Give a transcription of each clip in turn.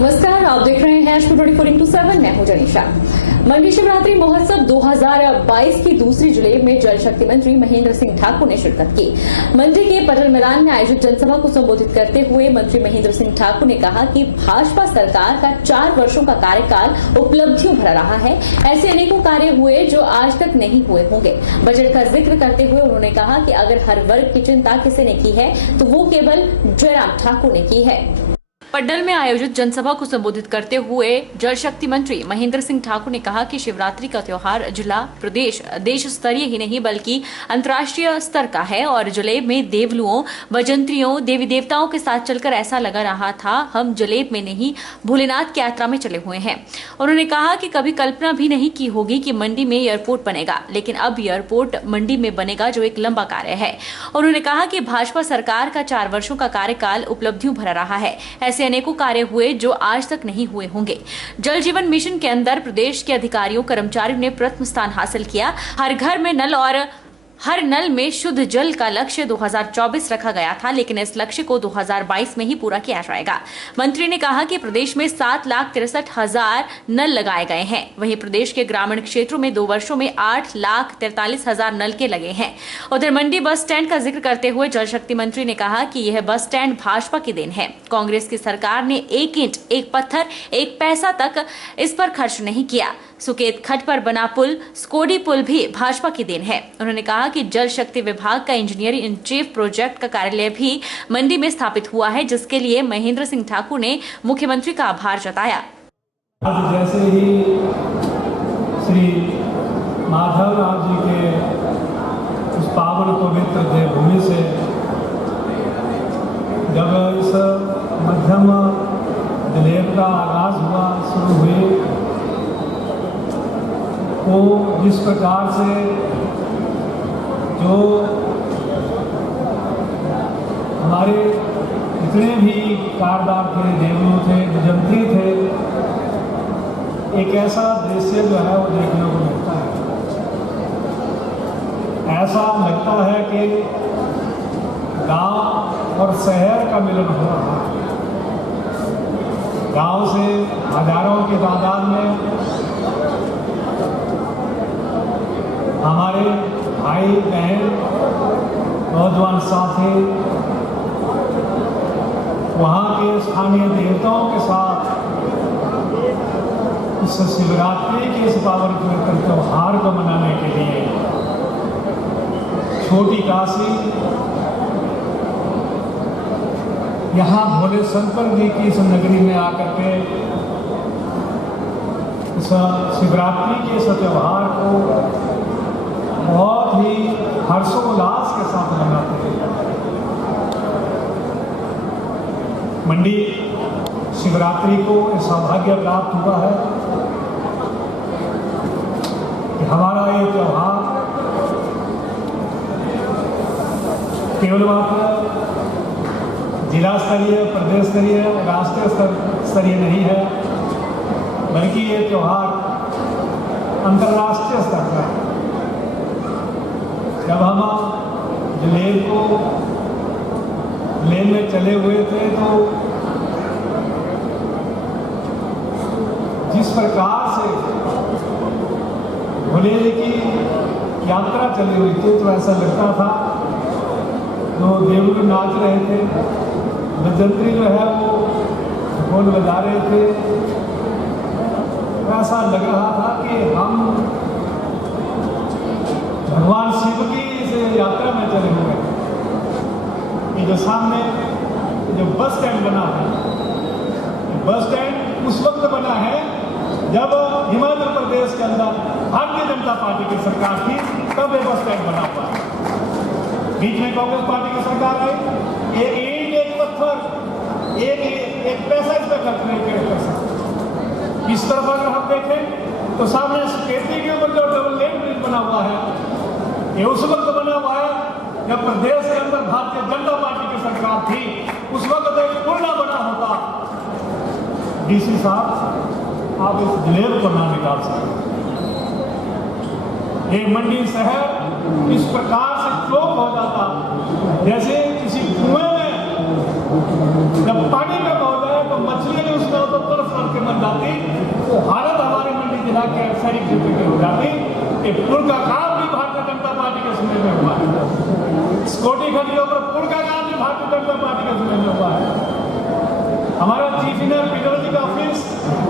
नमस्कार, आप देख रहे हैं H24/7। मैं हूं जनीशा। मंडी शिवरात्रि महोत्सव 2022 की दूसरी जुलाई में जल शक्ति मंत्री महेंद्र सिंह ठाकुर ने शिरकत की। मंडी के पटल मैदान में आयोजित जनसभा को संबोधित करते हुए मंत्री महेंद्र सिंह ठाकुर ने कहा कि भाजपा सरकार का 4 वर्षों का कार्यकाल उपलब्धियों भरा रहा है। ऐसे अनेकों कार्य हुए जो आज तक नहीं हुए होंगे। बजट का जिक्र करते हुए उन्होंने कहा कि अगर हर वर्ग की चिंता किसी ने की है तो वो केवल जयराम ठाकुर ने की है। पड्डल में आयोजित जनसभा को संबोधित करते हुए जल शक्ति मंत्री महेंद्र सिंह ठाकुर ने कहा कि शिवरात्रि का त्योहार जिला, प्रदेश, देश स्तरीय ही नहीं बल्कि अंतर्राष्ट्रीय स्तर का है और जलेब में देवलुओं, वजंत्रियों, देवी देवताओं के साथ चलकर ऐसा लगा रहा था हम जलेब में नहीं भोलेनाथ की यात्रा में चले हुए हैं। उन्होंने कहा कि कभी कल्पना भी नहीं की होगी कि मंडी में एयरपोर्ट बनेगा, लेकिन अब एयरपोर्ट मंडी में बनेगा जो एक लंबा कार्य है। उन्होंने कहा कि भाजपा सरकार का 4 वर्षों का कार्यकाल उपलब्धियों भरा रहा है। ऐसे अनेकों कार्य हुए जो आज तक नहीं हुए होंगे। जल जीवन मिशन के अंदर प्रदेश के अधिकारियों, कर्मचारियों ने प्रथम स्थान हासिल किया। हर घर में नल और हर नल में शुद्ध जल का लक्ष्य 2024 रखा गया था, लेकिन इस लक्ष्य को 2022 में ही पूरा किया जाएगा। मंत्री ने कहा कि प्रदेश में 7,63,000 नल लगाए गए हैं। वहीं प्रदेश के ग्रामीण क्षेत्रों में 2 वर्षों में 8,43,000 नल के लगे हैं। उधर मंडी बस स्टैंड का जिक्र करते हुए जल शक्ति मंत्री ने कहा कि यह बस स्टैंड भाजपा की देन है। कांग्रेस की सरकार ने 1 ईंट, 1 पत्थर, 1 पैसा तक इस पर खर्च नहीं किया। सुकेत खड्ड पर बना पुल, स्कोडी पुल भी भाजपा की देन है। उन्होंने कहा कि जल शक्ति विभाग का इंजीनियर इन चीफ प्रोजेक्ट का कार्यालय भी मंडी में स्थापित हुआ है, जिसके लिए महेंद्र सिंह ठाकुर ने मुख्यमंत्री का आभार जताया। जैसे ही श्री माधवराव जी के उस पावन पवित्र देवभूमि से जब इस मध्यम जलेब का आगाज हुआ, शुरू हुई, तो जिस प्रकार से जो हमारे जितने भी कारदार थे, देवलू थे, विजंत्री थे, एक ऐसा दृश्य जो है वो देखने को मिलता है। ऐसा लगता है कि गांव और शहर का मिलन हो रहा है। गांव से हजारों की तादाद में हमारे भाई बहन, नौजवान साथी वहाँ के स्थानीय देवताओं के साथ इस शिवरात्रि के इस पावन पवित्र त्योहार को मनाने के लिए छोटी काशी यहाँ भोले शंकर जी की इस नगरी में आकर के इस शिवरात्रि के इस त्योहार को बहुत ही हर्षोल्लास के साथ मनाते हैं। मंडी शिवरात्रि को यह सौभाग्य प्राप्त हुआ है कि हमारा ये त्योहार केवल मात्र जिला स्तरीय, प्रदेश स्तरीय, राष्ट्रीय स्तरीय नहीं है, बल्कि ये त्योहार अंतर्राष्ट्रीय स्तर का है। जब हम जलेब को लेन में चले हुए थे तो जिस प्रकार से भोले की यात्रा चली हुई थी तो ऐसा लगता था जो देवलू नाच रहे थे, बजंत्री जो है वो ढोल बजा रहे थे, ऐसा लग रहा था कि हम भगवान शिव की इस यात्रा में चले हुए हैं। ये जो सामने जो बस स्टैंड बना है, बस स्टैंड उस वक्त बना है जब हिमाचल प्रदेश के अंदर भारतीय जनता पार्टी की सरकार थी, तब ये बस स्टैंड बना हुआ है। बीच में कांग्रेस पार्टी की सरकार आई, 1 ईंट, 1 पत्थर, 1 पैसा इस पर खर्च नहीं कर सकते। इस तरफ अगर हम देखें तो सामने खेती के ऊपर जो डबल लेन ब्रिज बना हुआ है, ये उस वक्त बना हुआ है जब प्रदेश के अंदर भारतीय जनता पार्टी की सरकार थी। उस वक्त एक पुल ना बना होता। डीसी साहब, आप इस जलेब को ना निकाल सकते। ये मंडी शहर इस प्रकार से चौक हो जाता जैसे किसी कुएं में जब पानी कम हो जाए तो मछली उसमें हो तो करोड़ की बन जाती, हालत हमारे मंडी जिला के शहरी क्षेत्र की हो जाती। कि पुल का काम भी भारतीय जनता पार्टी के समय में हुआ है, स्कूटी खड़ियों पर पुल का काम भी भारतीय जनता पार्टी के समय में हुआ है। हमारा चीफ इंजीनियर पीडब्ल्यूडी का ऑफिस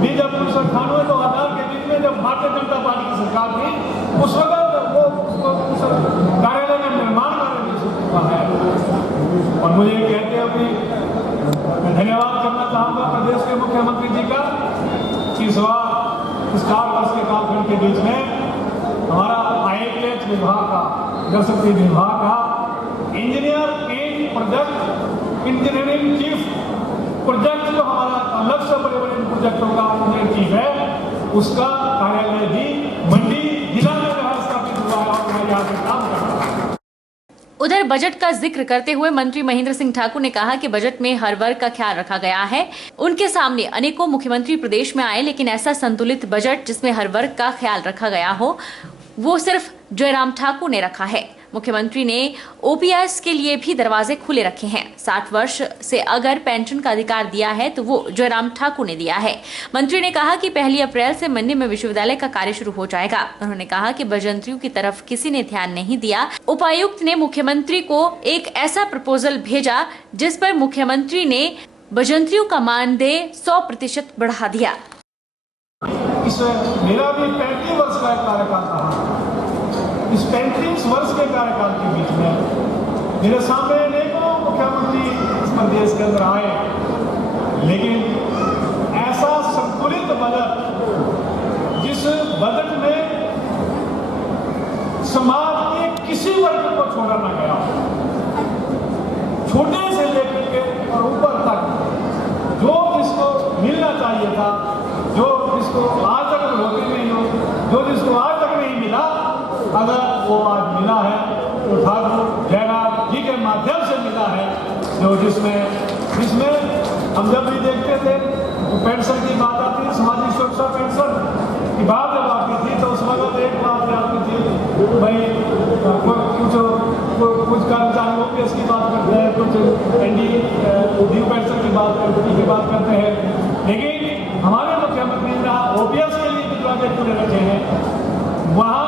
भी जब 1998-2000 के बीच में जब भारतीय जनता पार्टी की सरकार थी, उस वक्त वो कार्यालय में निर्माण कार्य भी शुरू हुआ है। और मुझे कहते हैं अभी मैं धन्यवाद करना चाहूंगा प्रदेश के मुख्यमंत्री जी का कि इस 4 वर्ष के कालखंड के बीच में हमारा IAS विभाग का, जल शक्ति विभाग का इंजीनियर इन प्रोजेक्ट इंजीनियरिंग चीफ प्रोजेक्ट जो हमारा अलग से बड़े-बड़े प्रोजेक्टों का इंजीनियर चीफ है, उसका कार्यालय भी मंडी जिला में स्थापित हुआ है और मैं यहाँ पे काम कर रहा हूँ। उधर बजट का जिक्र करते हुए मंत्री महेंद्र सिंह ठाकुर ने कहा कि बजट में हर वर्ग का ख्याल रखा गया है। उनके सामने अनेकों मुख्यमंत्री प्रदेश में आए, लेकिन ऐसा संतुलित बजट जिसमें हर वर्ग का ख्याल रखा गया हो, वो सिर्फ जयराम ठाकुर ने रखा है। मुख्यमंत्री ने OPS के लिए भी दरवाजे खुले रखे हैं। 60 वर्ष से अगर पेंशन का अधिकार दिया है तो वो जयराम ठाकुर ने दिया है। मंत्री ने कहा कि 1 अप्रैल से मंडी में विश्वविद्यालय का कार्य शुरू हो जाएगा। उन्होंने कहा कि बजंत्रियों की तरफ किसी ने ध्यान नहीं दिया। उपायुक्त ने मुख्यमंत्री को एक ऐसा प्रपोजल भेजा जिस पर मुख्यमंत्री ने बजंत्रियों का मानदेय 100% बढ़ा दिया। मेरा भी 35 वर्ष का कार्यकाल रहा। इस 35 वर्ष के कार्यकाल के बीच में मेरे सामने अनेकों मुख्यमंत्री इस प्रदेश के अंदर आए, लेकिन ऐसा संतुलित बजट, जिस बजट में समाज के किसी वर्ग को छोड़ा ना गया, छोटे से लेकर के और ऊपर तक जो जिसको मिलना चाहिए था, जो जिसको आज तक होती नहीं हो, जो जिसको आज तक नहीं मिला, अगर वो आज मिला है तो ठाकुर जयराम जी के माध्यम से मिला है। जो जिसमें हम जब भी देखते थे तो पेंशन की बात आती, सामाजिक सुरक्षा पेंशन की बात जब आती थी तो उस वक्त एक बात आती थी, भाई कुछ कर्मचारी OPS की बात करते हैं, कुछ ड्यू पेंशन की बात करते हैं, लेकिन हमारे मुख्यमंत्री ने OPS के लिए दरवाजे खुले रखे हैं। वहाँ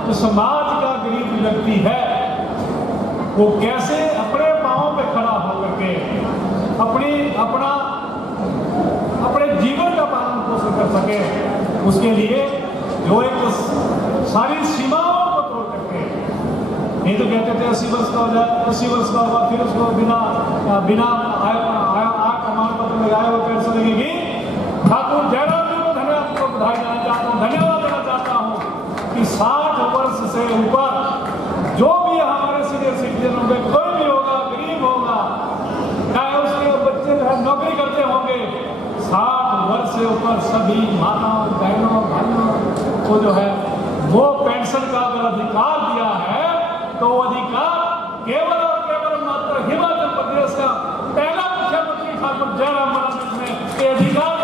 जो समाज का गरीब व्यक्ति है वो कैसे अपने पांवों पे खड़ा होकर के अपने जीवन का पालन पोषण कर सके, उसके लिए जो एक सारी सीमाओं को तोड़ करके, नहीं तो कहते थे 80 वर्ष का हो जाए, 80 वर्ष का होगा, फिर उसको बिना आय प्रमाण पत्र लगाए हुए पेंशन लगेगी। ठाकुर जयराम जी को बधाई देना चाहता हूँ, धन्यवाद देना चाहता हूँ कि 60 वर्ष से ऊपर जो भी हमारे सीनियर सिटीजन होंगे, कोई भी होगा, गरीब होगा, चाहे उसके बच्चे जो है नौकरी करते होंगे, 60 वर्ष से ऊपर सभी माताओं, बहनों, भाइयों को जो है वो पेंशन का अगर अधिकार दिया है तो वो अधिकार केवल और केवल मात्र हिमाचल प्रदेश का पहला मुख्यमंत्री ठाकुर जयराम महाराज ने ये अधिकार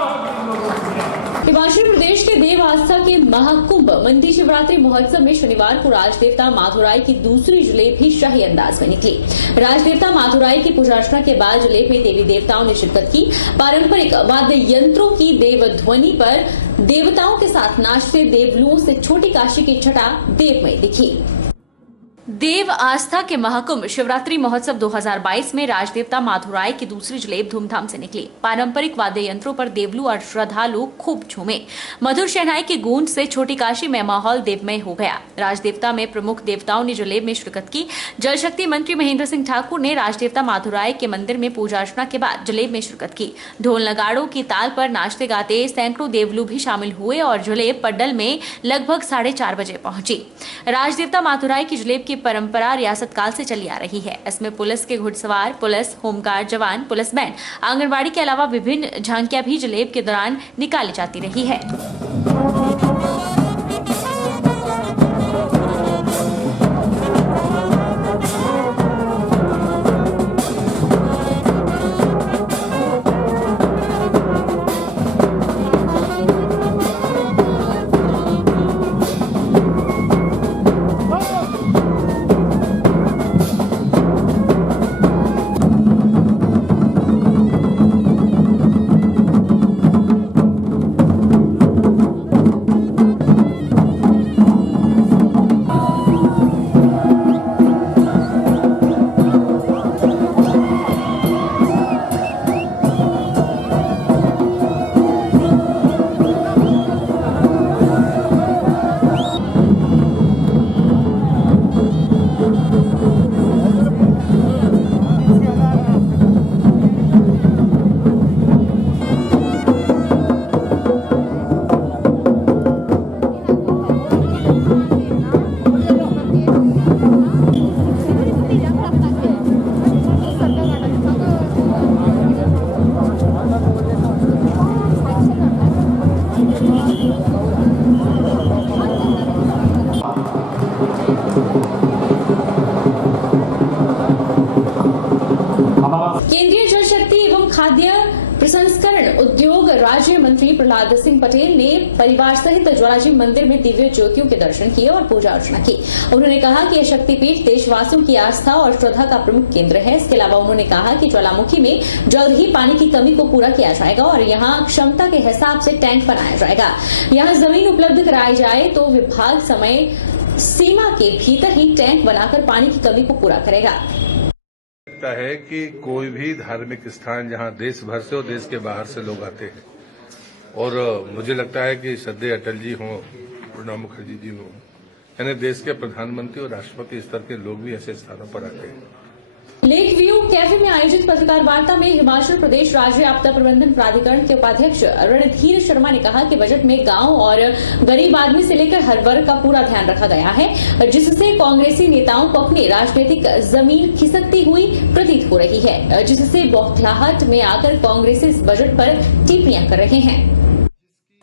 हिमाचल प्रदेश के देव आस्था के महाकुंभ मंडी शिवरात्रि महोत्सव में शनिवार को राजदेवता माधुराई की दूसरी जुलेब भी शाही अंदाज में निकली। राजदेवता माधुराई की पूजा अर्चना के बाद जुलेब में देवी देवताओं ने शिरकत की। पारंपरिक वाद्य यंत्रों की देव ध्वनि पर देवताओं के साथ नाचते देवलुओं से छोटी काशी की छटा देवमय दिखी। देव आस्था के महाकुंभ शिवरात्रि महोत्सव 2022 में राजदेवता माधुराई की दूसरी जुलेब धूमधाम से निकली। पारंपरिक वाद्य यंत्रों पर देवलू और श्रद्धालु खूब झूमे। मधुर शहनाई की गूंज से छोटी काशी में माहौल देवमय हो गया। राजदेवता में प्रमुख देवताओं ने जुलेब में शिरकत की। जल शक्ति मंत्री महेंद्र सिंह ठाकुर ने राजदेवता माधुराई के मंदिर में पूजा अर्चना के बाद जुलेब में शिरकत की। ढोल नगाड़ों की ताल पर नाचते गाते सैकड़ों देवलू भी शामिल हुए और जुलेब पड्डल में लगभग 4:30 बजे पहुंची। राजदेवता माधुराई की जुलेब की परंपरा रियासत काल से चली आ रही है। इसमें पुलिस के घुड़सवार, पुलिस, होमगार्ड जवान, पुलिस बैंड, आंगनबाड़ी के अलावा विभिन्न झांकियां भी जुलेब के दौरान निकाली जाती रही है। केंद्रीय जल शक्ति एवं खाद्य प्रसंस्करण उद्योग राज्य मंत्री प्रहलाद सिंह पटेल ने परिवार सहित ज्वालाजी मंदिर में दिव्य ज्योतियों के दर्शन किए और पूजा अर्चना की। उन्होंने कहा कि यह शक्तिपीठ देशवासियों की आस्था और श्रद्धा का प्रमुख केंद्र है। इसके अलावा उन्होंने कहा कि ज्वालामुखी में जल्द ही पानी की कमी को पूरा किया जाएगा और यहाँ क्षमता के हिसाब से टैंक बनाया जाएगा। यहाँ जमीन उपलब्ध कराई जाए तो विभाग समय सीमा के भीतर ही टैंक बनाकर पानी की कमी को पूरा करेगा। है कि कोई भी धार्मिक स्थान जहां देश भर से और देश के बाहर से लोग आते हैं और मुझे लगता है कि श्रद्धेय अटल जी हों, प्रणब मुखर्जी जी हों, यानी देश के प्रधानमंत्री और राष्ट्रपति स्तर के लोग भी ऐसे स्थानों पर आते हैं। लेक व्यू कैफे में आयोजित पत्रकार वार्ता में हिमाचल प्रदेश राज्य आपदा प्रबंधन प्राधिकरण के उपाध्यक्ष रणधीर शर्मा ने कहा कि बजट में गांव और गरीब आदमी से लेकर हर वर्ग का पूरा ध्यान रखा गया है, जिससे कांग्रेसी नेताओं को अपनी राजनीतिक जमीन खिसकती हुई प्रतीत हो रही है, जिससे बौखलाहट में आकर कांग्रेसी इस बजट पर टिप्पणियां कर रहे हैं।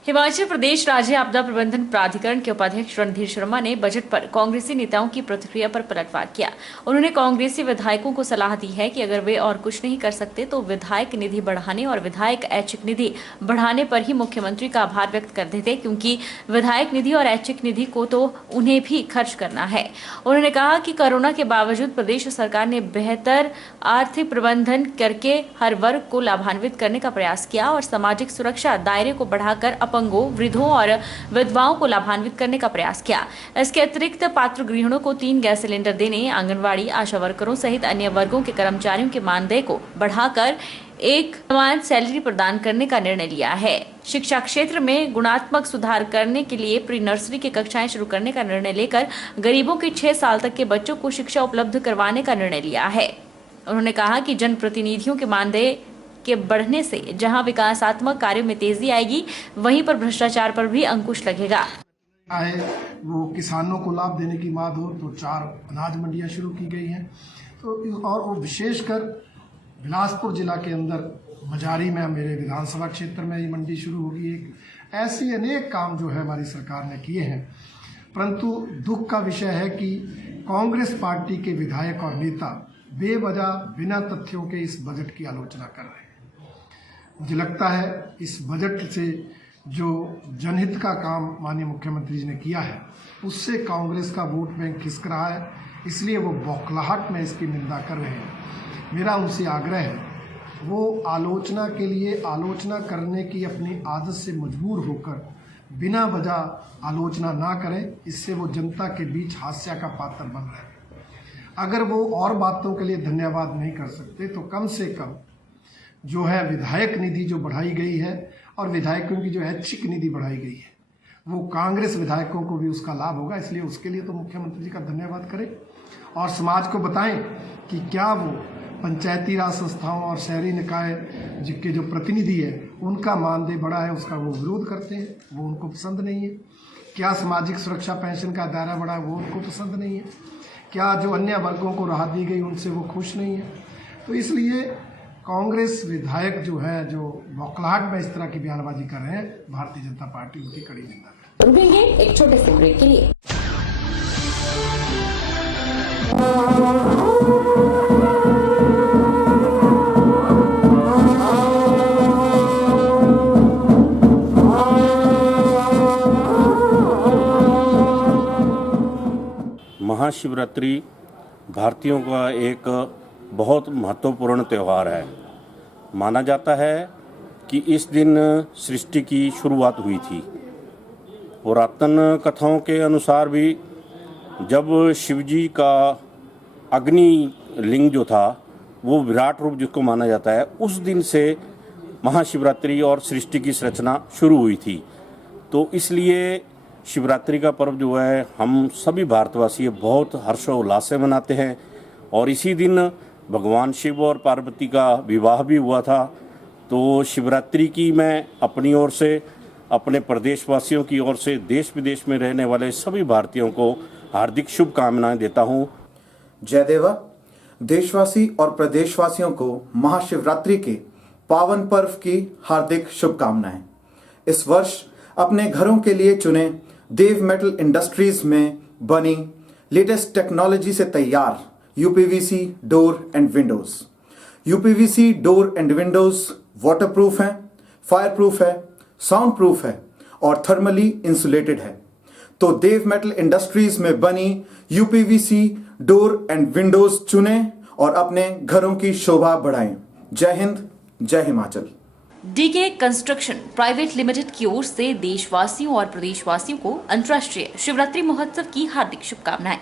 हिमाचल प्रदेश राज्य आपदा प्रबंधन प्राधिकरण के उपाध्यक्ष रणधीर शर्मा ने बजट पर कांग्रेसी नेताओं की प्रतिक्रिया पर पलटवार किया। उन्होंने कांग्रेसी विधायकों को सलाह दी है कि अगर वे और कुछ नहीं कर सकते तो विधायक निधि बढ़ाने और विधायक ऐच्छिक निधि बढ़ाने पर ही मुख्यमंत्री का आभार व्यक्त कर देते, क्योंकि विधायक निधि और ऐच्छिक निधि को तो उन्हें भी खर्च करना है। उन्होंने कहा कि कोरोना के बावजूद प्रदेश सरकार ने बेहतर आर्थिक प्रबंधन करके हर वर्ग को लाभान्वित करने का प्रयास किया और सामाजिक सुरक्षा दायरे को बढ़ाकर अपंगों, वृद्धों और विधवाओं को लाभान्वित करने का प्रयास किया। इसके अतिरिक्त पात्र गृहिणों को 3 गैस सिलेंडर देने, आंगनवाड़ी, आशा वर्करों सहित अन्य वर्गों के कर्मचारियों के मानदेय को बढ़ाकर एक समान सैलरी प्रदान करने का निर्णय लिया है। शिक्षा क्षेत्र में गुणात्मक सुधार करने के लिए प्री नर्सरी की कक्षाएं शुरू करने का निर्णय लेकर गरीबों के 6 साल तक के बच्चों को शिक्षा उपलब्ध करवाने का निर्णय लिया है। उन्होंने कहा कि जनप्रतिनिधियों के मानदेय के बढ़ने से जहां विकासात्मक कार्यों में तेजी आएगी, वहीं पर भ्रष्टाचार पर भी अंकुश लगेगा। वो किसानों को लाभ देने की बात हो तो 4 अनाज मंडियां शुरू की गई हैं, तो और वो विशेषकर बिलासपुर जिला के अंदर मजारी में मेरे विधानसभा क्षेत्र में ये मंडी शुरू होगी। एक ऐसी अनेक काम जो है हमारी सरकार ने किए हैं, परंतु दुख का विषय है कि कांग्रेस पार्टी के विधायक और नेता बेवजह बिना तथ्यों के इस बजट की आलोचना कर रहे हैं। मुझे लगता है इस बजट से जो जनहित का काम माननीय मुख्यमंत्री जी ने किया है, उससे कांग्रेस का वोट बैंक खिसक रहा है, इसलिए वो बौखलाहट में इसकी निंदा कर रहे हैं। मेरा उनसे आग्रह है वो आलोचना के लिए आलोचना करने की अपनी आदत से मजबूर होकर बिना वजह आलोचना ना करें, इससे वो जनता के बीच हास्य का पात्र बन रहे हैं। अगर वो और बातों के लिए धन्यवाद नहीं कर सकते तो कम से कम जो है विधायक निधि जो बढ़ाई गई है और विधायकों की जो ऐच्छिक निधि बढ़ाई गई है, वो कांग्रेस विधायकों को भी उसका लाभ होगा, इसलिए उसके लिए तो मुख्यमंत्री जी का धन्यवाद करें और समाज को बताएं कि क्या वो पंचायती राज संस्थाओं और शहरी निकाय जिनके जो प्रतिनिधि है उनका मानदेय बढ़ा है उसका वो विरोध करते हैं, वो उनको पसंद नहीं है। क्या सामाजिक सुरक्षा पेंशन का दायरा बढ़ा है वो उनको पसंद नहीं है। क्या जो अन्य वर्गों को राहत दी गई उनसे वो खुश नहीं है। तो इसलिए कांग्रेस विधायक जो है जो बौखलाहट में इस तरह की बयानबाजी कर रहे हैं, भारतीय जनता पार्टी उनकी कड़ी निंदा है। रुकेंगे एक छोटे से ब्रेक के लिए। महाशिवरात्रि भारतीयों का एक बहुत महत्वपूर्ण त्यौहार है। माना जाता है कि इस दिन सृष्टि की शुरुआत हुई थी। पुरातन कथाओं के अनुसार भी जब शिवजी का अग्नि लिंग जो था वो विराट रूप जिसको माना जाता है, उस दिन से महाशिवरात्रि और सृष्टि की रचना शुरू हुई थी। तो इसलिए शिवरात्रि का पर्व जो है हम सभी भारतवासी बहुत हर्षोल्लास से मनाते हैं और इसी दिन भगवान शिव और पार्वती का विवाह भी हुआ था। तो शिवरात्रि की मैं अपनी ओर से, अपने प्रदेशवासियों की ओर से, देश विदेश में रहने वाले सभी भारतीयों को हार्दिक शुभकामनाएं देता हूं। जय देवा। देशवासी और प्रदेशवासियों को महाशिवरात्रि के पावन पर्व की हार्दिक शुभकामनाएं। इस वर्ष अपने घरों के लिए चुने देव मेटल इंडस्ट्रीज में बनी लेटेस्ट टेक्नोलॉजी से तैयार UPVC door and Windows. UPVC door and Windows waterproof हैं, फायर प्रूफ है, साउंड प्रूफ है और थर्मली इंसुलेटेड है। तो देव मेटल इंडस्ट्रीज में बनी यूपीवीसी डोर एंड विंडोज चुनें और अपने घरों की शोभा बढ़ाएं। जय हिंद, जय Himachal. DK construction private limited की ओर से देशवासियों और प्रदेशवासियों को अंतर्राष्ट्रीय शिवरात्रि महोत्सव की हार्दिक शुभकामनाएं।